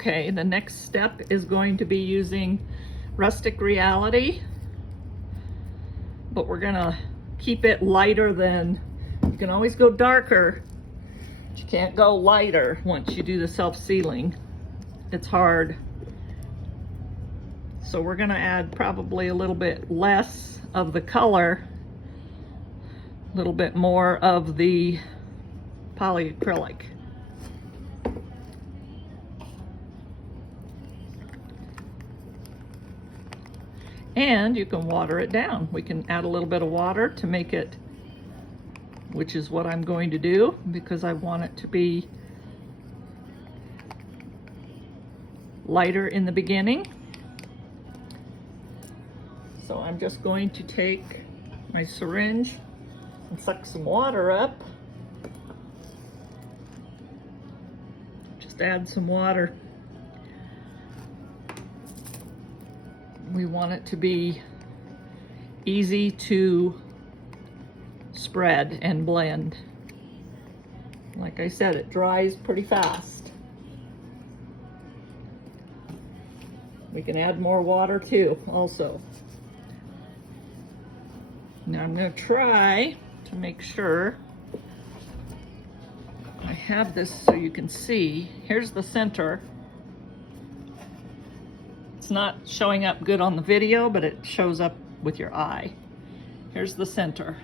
Okay, the next step is going to be using Rustic Reality, but we're gonna keep it lighter than, you can always go darker, but you can't go lighter once you do the self-sealing. It's hard. So we're gonna add probably a little bit less of the color, a little bit more of the polyacrylic. And you can water it down. We can add a little bit of water to make it, which is what I'm going to do because I want it to be lighter in the beginning. So I'm just going to take my syringe and suck some water up. Just add some water. We want it to be easy to spread and blend. Like I said, it dries pretty fast. We can add more water too, also. Now I'm going to try to make sure I have this so you can see. Here's the center. It's not showing up good on the video, but it shows up with your eye. Here's the center.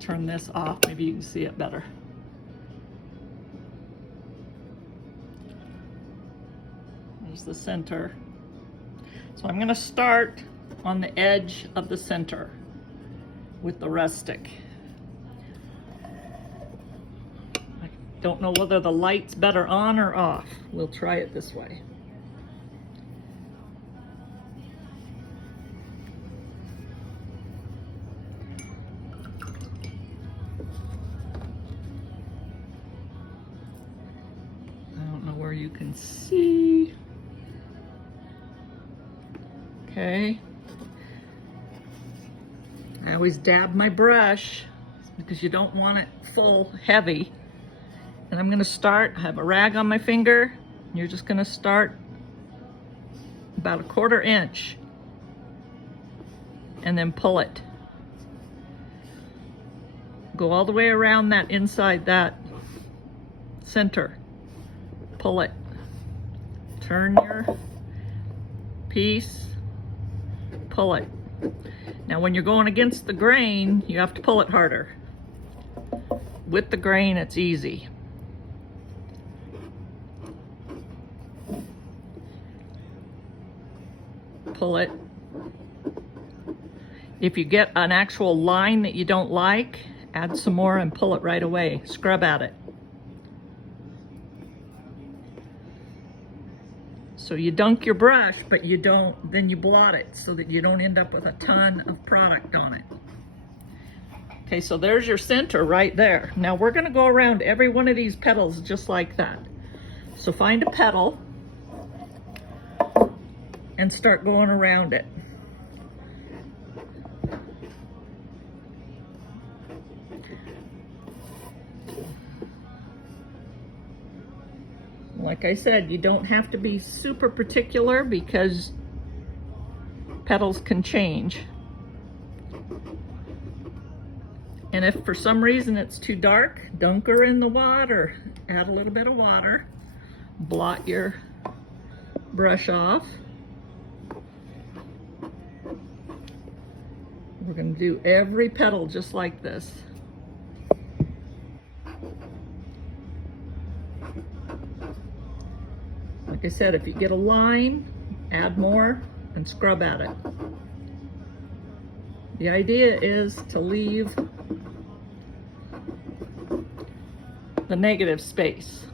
Turn this off, maybe you can see it better. There's the center. So I'm going to start on the edge of the center with the Rustic. I don't know whether the light's better on or off. We'll try it this way. You can see. Okay. I always dab my brush because you don't want it full heavy. And I'm going to start, I have a rag on my finger. You're just going to start about a 1/4 inch and then pull it. Go all the way around that inside that center. Pull it. Turn your piece, pull it. Now when you're going against the grain, you have to pull it harder. With the grain, it's easy. Pull it. If you get an actual line that you don't like, add some more and pull it right away. Scrub at it. So you dunk your brush, but you don't, then you blot it so that you don't end up with a ton of product on it. Okay, so there's your center right there. Now we're gonna go around every one of these petals just like that. So find a petal and start going around it. Like I said, you don't have to be super particular because petals can change. And if for some reason it's too dark, dunk her in the water. Add a little bit of water. Blot your brush off. We're going to do every petal just like this. Like I said, if you get a line, add more and scrub at it. The idea is to leave the negative space.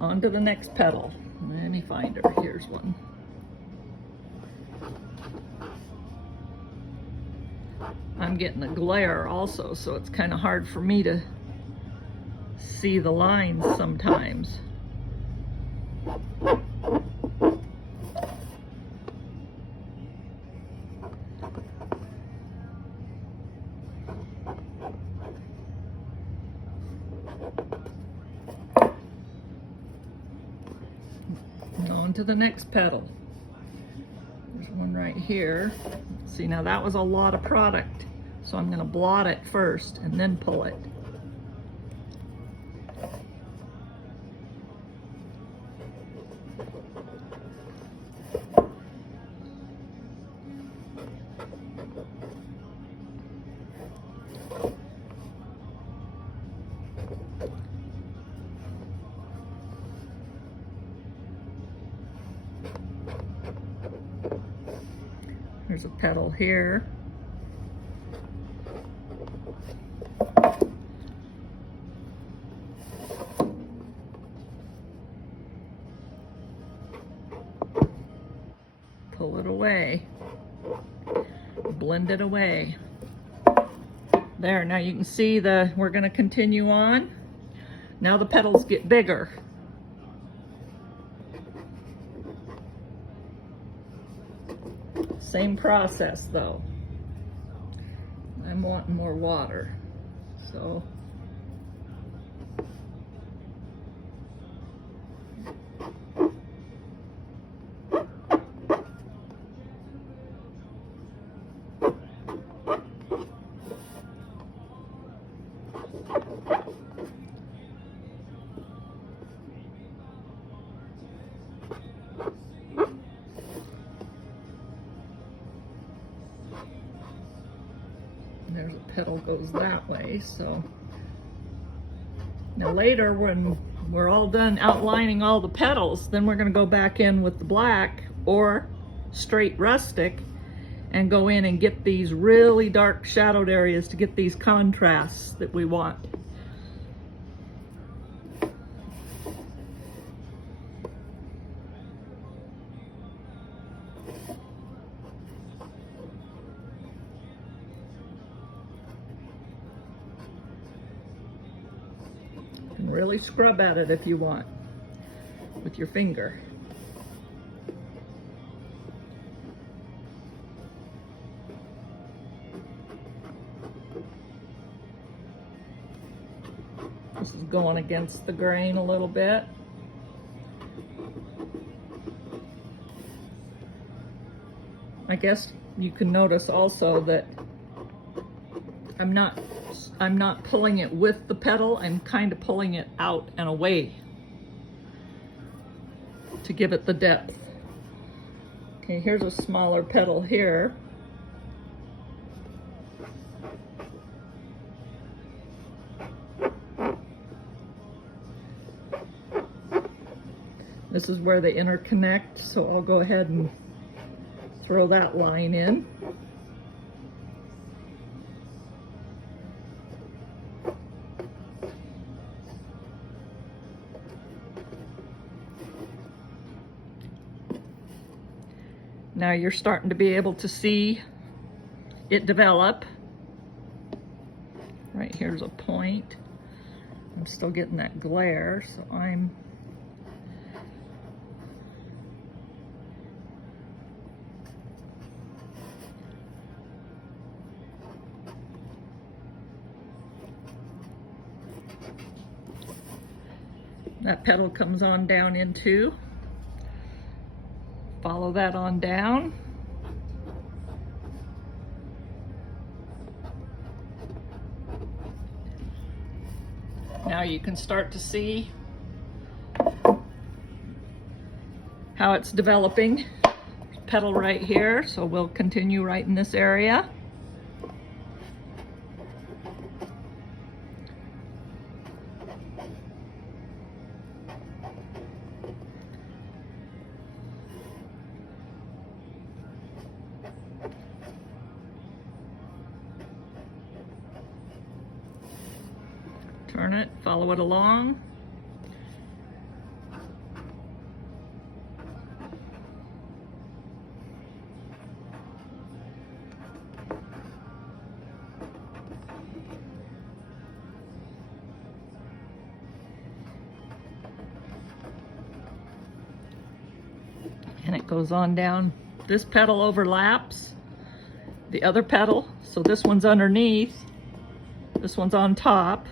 On to the next petal. Let me find her. Here's one. I'm getting a glare also, so it's kind of hard for me to see the lines sometimes. to the next petal. There's one right here. See, now that was a lot of product. So I'm gonna blot it first and then pull it. There's a petal here. Pull it away. Blend it away. There, now you can see we're going to continue on. Now the petals get bigger. Same process though. I'm wanting more water, so there's a petal goes that way. So now later when we're all done outlining all the petals, then we're going to go back in with the black or straight rustic and go in and get these really dark shadowed areas to get these contrasts that we want. Really scrub at it if you want with your finger. This is going against the grain a little bit. I guess you can notice also that I'm not pulling it with the petal, I'm kind of pulling it out and away to give it the depth. Okay, here's a smaller petal here. This is where they interconnect, so I'll go ahead and throw that line in. Now you're starting to be able to see it develop. Right here's a point. I'm still getting that glare, so I'm that petal comes on down into. Follow that on down. Now you can start to see how it's developing. Petal right here, so we'll continue right in this area. Turn it, follow it along. And it goes on down. This petal overlaps the other petal, so this one's underneath, this one's on top.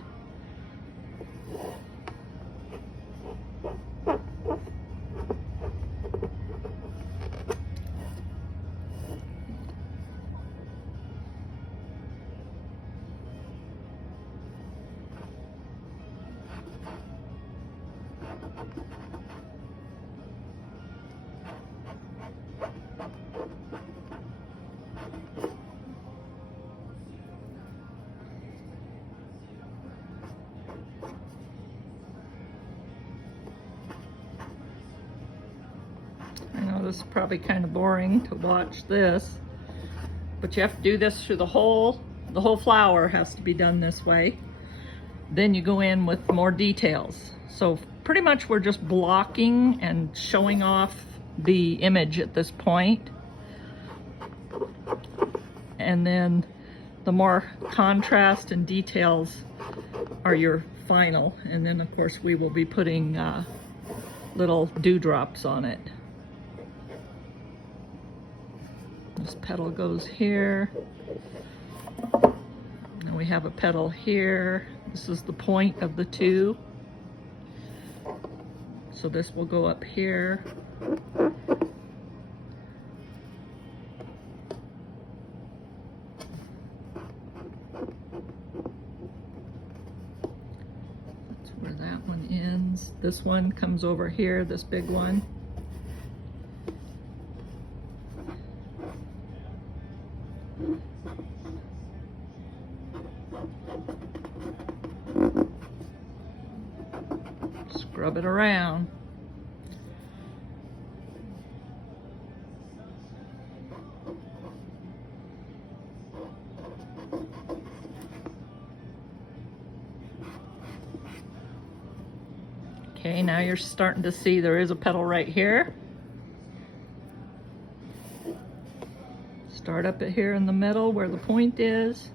this is probably kind of boring to watch this, but you have to do this through the whole flower has to be done this way. Then you go in with more details. So pretty much we're just blocking and showing off the image at this point. And then the more contrast and details are your final. And then of course we will be putting little dewdrops on it. This petal goes here. And we have a petal here. This is the point of the two. So this will go up here. That's where that one ends. This one comes over here, this big one. Scrub it around. Okay, now you're starting to see there is a petal right here. Start up at here in the middle where the point is.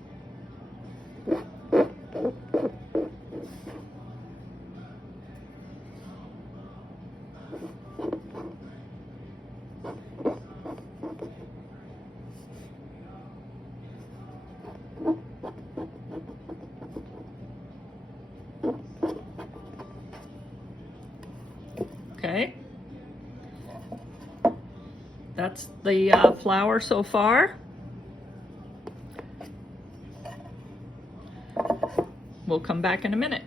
Okay, that's the flower so far. We'll come back in a minute.